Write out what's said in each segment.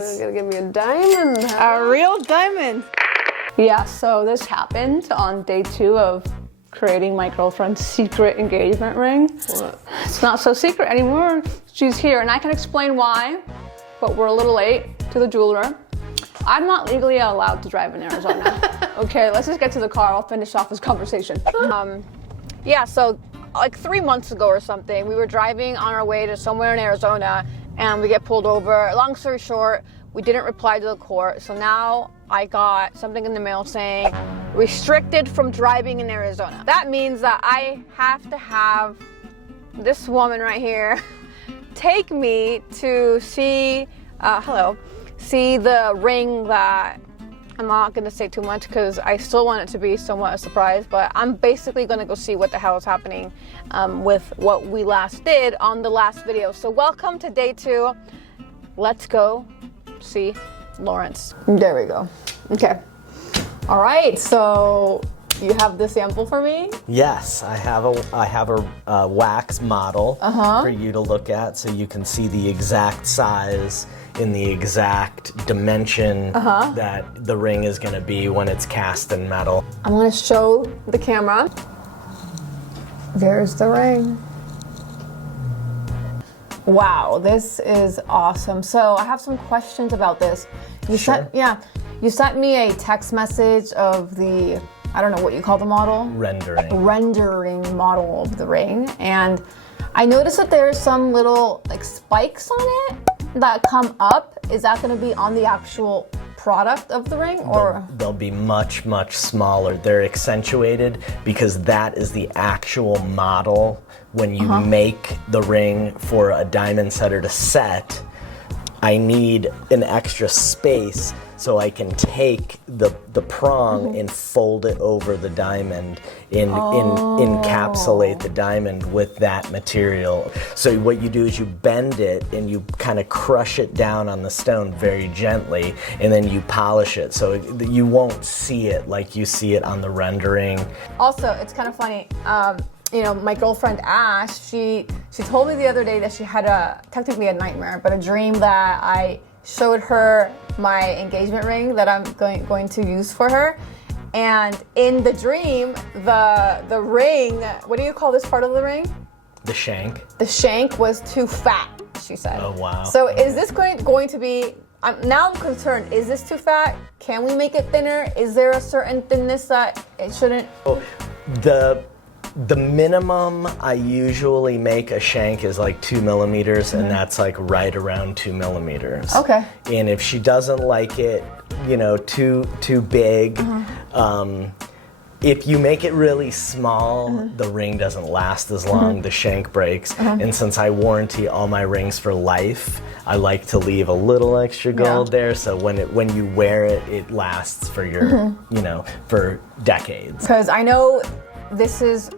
You're gonna give me a diamond, huh? A real diamond. Yeah, so this happened on day 2 of creating my girlfriend's secret engagement ring. What? It's not so secret anymore. She's here, and I can explain why, but we're a little late to the jeweler. I'm not legally allowed to drive in Arizona. Okay, let's just get to the car. I'll finish off this conversation. Yeah, so like 3 months ago or something, we were driving on our way to somewhere in Arizona, and we get pulled over. Long story short, we didn't reply to the court, so now I got something in the mail saying restricted from driving in Arizona. That means that I have to have this woman right here take me to see, see the ring that, I'm not gonna say too much because I still want it to be somewhat a surprise, but I'm basically gonna go see what the hell is happening with what we last did on the last video. So welcome to day 2. Let's go see Lawrence. There we go. Okay. All right, so you have the sample for me? Yes, I have a wax model for you to look at so you can see the exact size in the exact dimension that the ring is going to be when it's cast in metal. I'm going to show the camera. There's the ring. Wow, this is awesome. So I have some questions about this. You sent me a text message of the, I don't know what you call the model? Rendering model of the ring. And I noticed that there's some little like spikes on it that come up. Is that going to be on the actual product of the ring, or? They'll be much, much smaller. They're accentuated because that is the actual model. When you make the ring for a diamond setter to set, I need an extra space so I can take the prong and fold it over the diamond and encapsulate the diamond with that material. So what you do is you bend it and you kind of crush it down on the stone very gently, and then you polish it so you won't see it like you see it on the rendering. Also, it's kind of funny. You know, my girlfriend Ash, she told me the other day that she had technically a nightmare, but a dream that I showed her my engagement ring that I'm going to use for her. And in the dream, the ring, what do you call this part of the ring? The shank. The shank was too fat, she said. Oh, wow. So is this going to be, now I'm concerned, is this too fat? Can we make it thinner? Is there a certain thinness that it shouldn't? Oh, the minimum I usually make a shank is like 2 millimeters, and that's like right around 2 millimeters. Okay. And if she doesn't like it, you know, too big, if you make it really small, the ring doesn't last as long, the shank breaks. And since I warranty all my rings for life, I like to leave a little extra gold there, so when you wear it, it lasts for your, you know, for decades. Because I know this is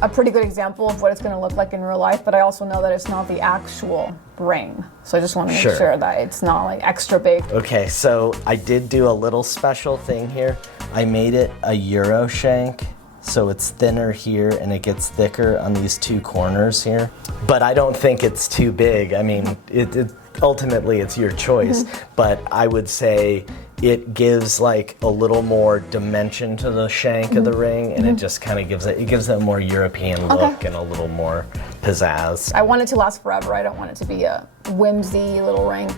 a pretty good example of what it's going to look like in real life, but I also know that it's not the actual ring. So I just want to make sure that it's not like extra big. Okay, so I did do a little special thing here. I made it a Euro shank, so it's thinner here and it gets thicker on these 2 corners here. But I don't think it's too big. I mean, ultimately it's your choice, but I would say it gives like a little more dimension to the shank of the ring, and it just kind of gives it a more European look and a little more pizzazz. I want it to last forever. I don't want it to be a whimsy little ring.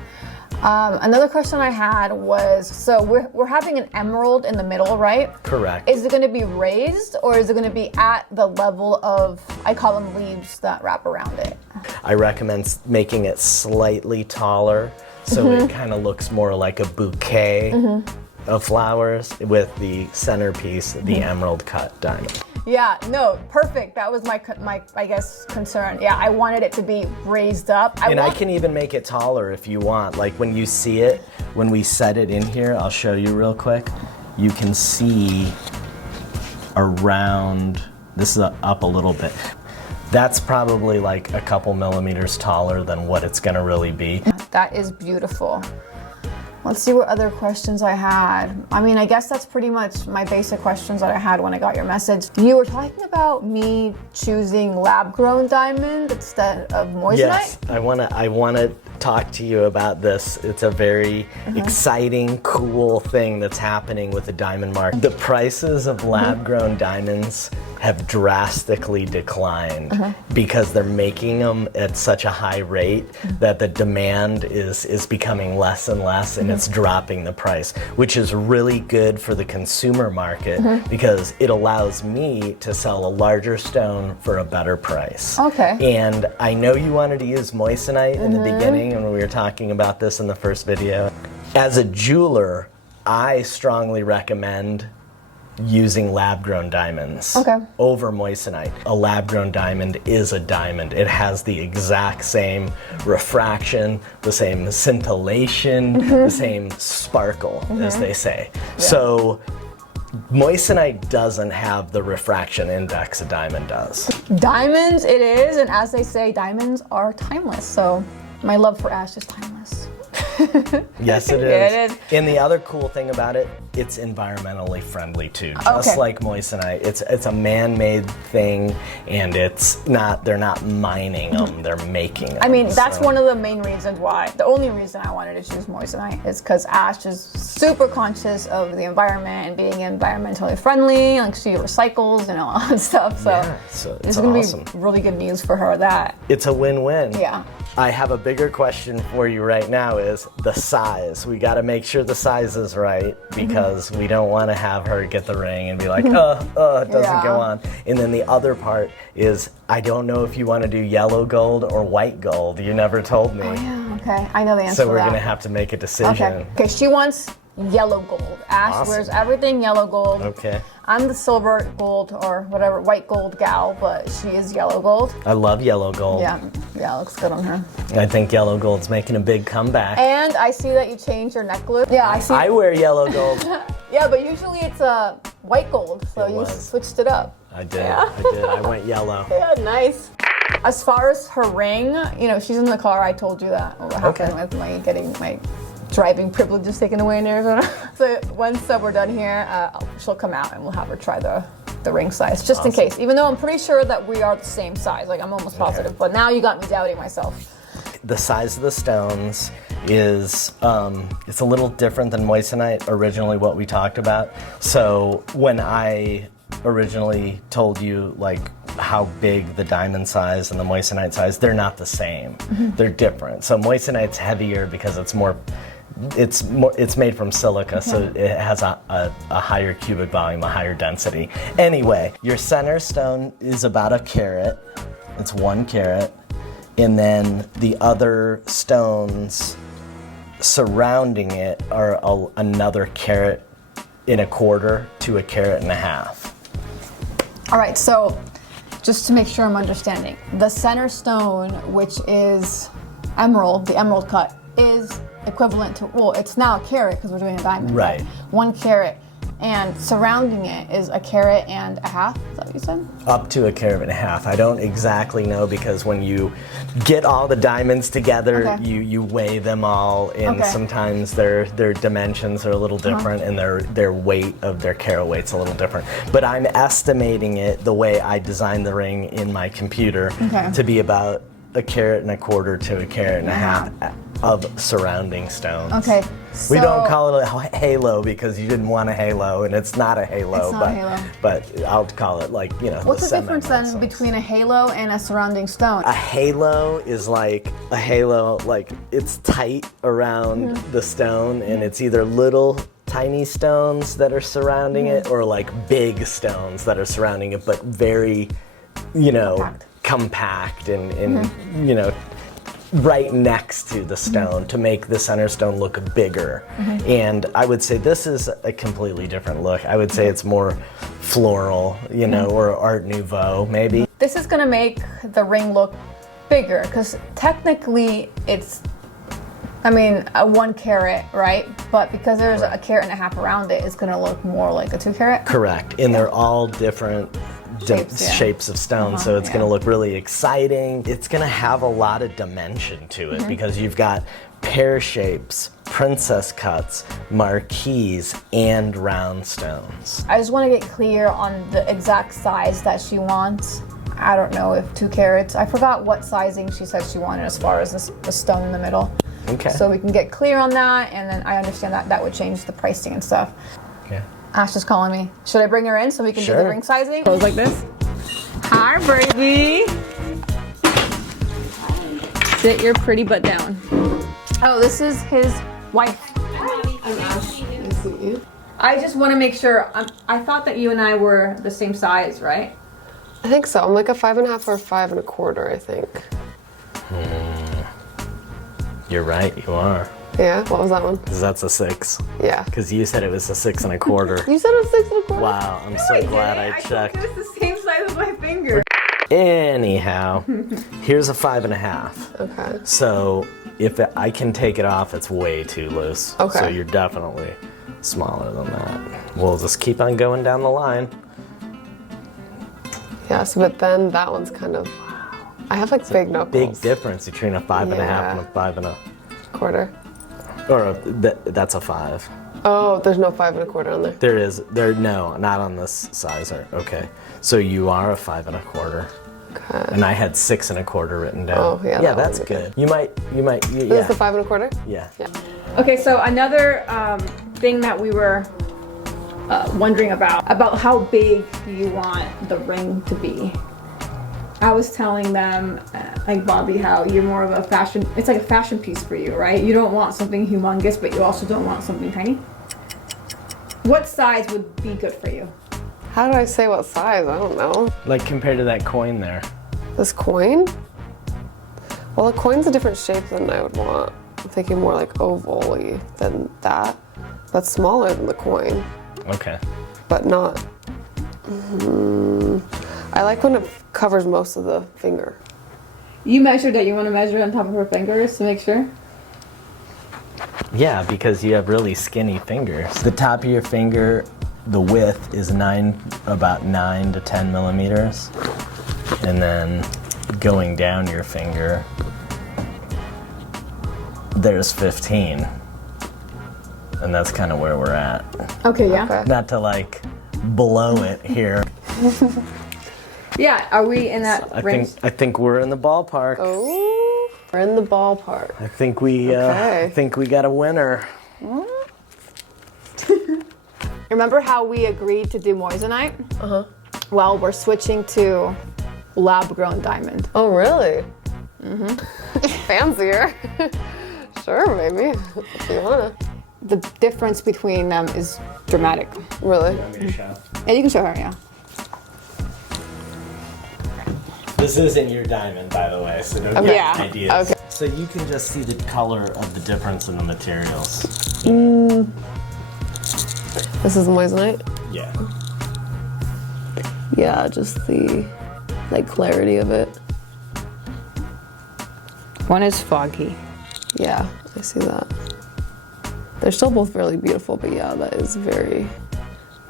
Another question I had was, so we're having an emerald in the middle, right? Correct. Is it going to be raised, or is it going to be at the level of, I call them leaves that wrap around it? I recommend making it slightly taller, so it kind of looks more like a bouquet of flowers with the centerpiece, the emerald cut diamond. Yeah, no, perfect. That was my I guess concern. Yeah, I wanted it to be raised up. I can even make it taller if you want. Like when you see it, when we set it in here, I'll show you real quick. You can see around, this is up a little bit. That's probably like a couple millimeters taller than what it's gonna really be. That is beautiful. Let's see what other questions I had. I mean, I guess that's pretty much my basic questions that I had when I got your message. You were talking about me choosing lab-grown diamond instead of moissanite? Yes, I wanna talk to you about this. It's a very exciting, cool thing that's happening with the diamond market. The prices of lab-grown diamonds have drastically declined because they're making them at such a high rate that the demand is becoming less and less, and it's dropping the price, which is really good for the consumer market because it allows me to sell a larger stone for a better price. Okay. And I know you wanted to use moissanite in the beginning, and we were talking about this in the first video. As a jeweler, I strongly recommend using lab-grown diamonds over moissanite. A lab-grown diamond is a diamond. It has the exact same refraction, the same scintillation, the same sparkle, as they say. So moissanite doesn't have the refraction index a diamond does. Diamonds it is, and as they say, diamonds are timeless. So my love for ash is timeless. Yes, it is. Yeah, it is. And the other cool thing about it, it's environmentally friendly too. Just like moissanite, it's a man-made thing, and they're not mining them, they're making them. I mean, that's one of the main reasons why. The only reason I wanted to choose moissanite is because ash is super conscious of the environment and being environmentally friendly. Like she recycles and all that stuff. So it's gonna be really good news for her. That it's a win-win. Yeah. I have a bigger question for you right now is the size. We got to make sure the size is right because we don't want to have her get the ring and be like, it doesn't go on. And then the other part is I don't know if you want to do yellow gold or white gold. You never told me. Oh, yeah, okay. I know the answer So to we're that. going to have to make a decision. Okay, she wants yellow gold. Ash wears everything yellow gold. Okay. I'm the silver gold or whatever, white gold gal, but she is yellow gold. I love yellow gold. Yeah, it looks good on her. I think yellow gold's making a big comeback. And I see that you changed your necklace. Yeah, I see. I wear yellow gold. Yeah, but usually it's a white gold, so you switched it up. I did. I went yellow. Yeah, nice. As far as her ring, she's in the car. I told you that. What happened with my driving privileges taken away in Arizona. So once we're done here, she'll come out and we'll have her try the ring size, just in case. Even though I'm pretty sure that we are the same size, like I'm almost positive. But now you got me doubting myself. The size of the stones is it's a little different than moissanite, originally what we talked about. So when I originally told you like how big the diamond size and the moissanite size, they're not the same. They're different. So moissanite's heavier because it's made from silica, so it has a higher cubic volume, a higher density. Anyway, your center stone is about 1 carat. It's 1 carat. And then the other stones surrounding it are another 1.25 carats to 1.5 carats. All right, so just to make sure I'm understanding, the center stone, which is emerald, the emerald cut, is equivalent to, it's now 1 carat because we're doing a diamond. Right. 1 carat. And surrounding it is 1.5 carats. Is that what you said? Up to 1.5 carats. I don't exactly know because when you get all the diamonds together, you weigh them all, and sometimes their dimensions are a little different, and their weight of their carat weight's a little different. But I'm estimating it the way I designed the ring in my computer to be about 1.25 carats to 1.5 carats of surrounding stones. Okay. So we don't call it a halo because you didn't want a halo, and it's not a halo. It's not a halo. But I'll call it like, What's the difference then between a halo and a surrounding stone? A halo is like a halo, like it's tight around the stone, and it's either little tiny stones that are surrounding it or like big stones that are surrounding it, but very, compact and right next to the stone to make the center stone look bigger. And I would say this is a completely different look. I would say it's more floral, or Art Nouveau maybe. This is gonna make the ring look bigger because technically it's, a 1 carat, right? But because there's 1.5 carats around it, it's gonna look more like a 2 carat. Correct, and they're all different shapes of stone, so it's going to look really exciting. It's going to have a lot of dimension to it because you've got pear shapes, princess cuts, marquise, and round stones. I just want to get clear on the exact size that she wants. I don't know if 2 carats. I forgot what sizing she said she wanted as far as the stone in the middle. Okay. So we can get clear on that, and then I understand that that would change the pricing and stuff. Okay. Ash is calling me. Should I bring her in so we can do the Sure. ring sizing? Goes like this. Hi, baby. Sit your pretty butt down. Oh, this is his wife. I'm Ash. Nice to meet you. I just want to make sure. I thought that you and I were the same size, right? I think so. I'm like a 5.5 or 5 1/4, I think. You're right, you are. Yeah, what was that one? Because that's a 6. Yeah. Because you said it was a 6 1/4. You said it was 6 1/4? Wow, I'm so glad I checked. It's the same size as my finger. Anyhow, here's a 5.5. Okay. So if I can take it off, it's way too loose. Okay. So you're definitely smaller than that. We'll just keep on going down the line. Yes, but then that one's kind of, I have like big knuckles. Big difference between a 5.5 Yeah. and a 5 1/4. or that's a 5. Oh, there's no 5 1/4 on there. No, not on this sizer. Okay. So you are a 5 1/4. Okay. And I had 6 1/4 written down. Oh, yeah, Yeah, that that's would be good. You might, This yeah. is the 5 1/4? Yeah. Yeah. Okay, so another thing that we were wondering about how big do you want the ring to be? I was telling them, like Bobby, how you're more of a fashion, it's like a fashion piece for you, right? You don't want something humongous, but you also don't want something tiny. What size would be good for you? How do I say what size? I don't know. Like compared to that coin there. This coin? Well, the coin's a different shape than I would want. I'm thinking more like oval-y than that. That's smaller than the coin, Okay. but not. I like when it covers most of the finger. You measured it, you want to measure on top of her fingers to make sure? Yeah, because you have really skinny fingers. The top of your finger, the width is about 9 to 10 millimeters. And then going down your finger, there's 15. And that's kind of where we're at. Okay, yeah. Okay. Not to like blow it here. Yeah, are we in that range? I think we're in the ballpark. Oh, we're in the ballpark. I think we got a winner. Remember how we agreed to do moissanite? Uh-huh. Well, we're switching to lab-grown diamond. Oh, really? Mm-hmm. Fancier. Sure, maybe. If you wanna. The difference between them is dramatic. Really? Yeah, you can show her, yeah. This isn't your diamond, by the way, so don't Okay. get Yeah. ideas. Okay. So you can just see the color of the difference in the materials. This is moissanite? Yeah. Yeah, just the like clarity of it. One is foggy. Yeah, I see that. They're still both really beautiful, but yeah, that is very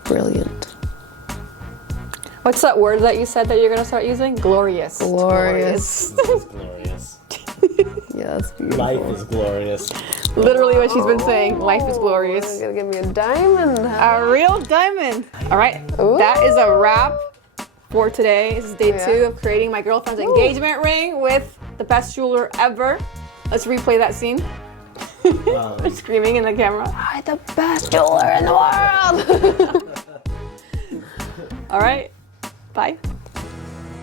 brilliant. What's that word that you said that you're gonna start using? Glorious. Glorious. It's glorious. Yeah, that's beautiful. Life is glorious. Literally what she's been saying. Life is glorious. You're gonna give me a diamond. A real diamond. All right, Ooh. that is a wrap for today. This is day Yeah. 2 of creating my girlfriend's engagement ring with the best jeweler ever. Let's replay that scene. Screaming in the camera. I'm the best jeweler in the world. All right, bye.